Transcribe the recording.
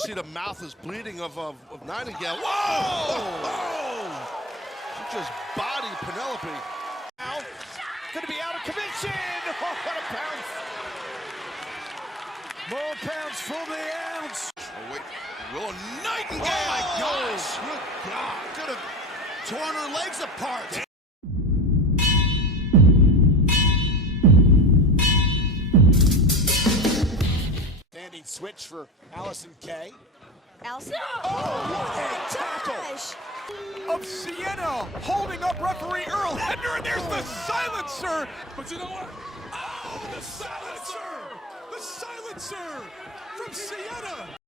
see the mouth is bleeding of Nightingale. Whoa! She just bodied Penelope. Now, gonna be out of commission. Oh, what a pounce! More Pounce for the ounce. Oh, wait. Willow, Nightingale! Oh, my gosh! Good God! Could have torn her legs apart. Standing switch for Allysin K. Allysin? Oh, what a tackle! Of Sienna holding up referee Earl Hebner, and there's the silencer! But you know what? Oh, the silencer! The silencer from Sienna!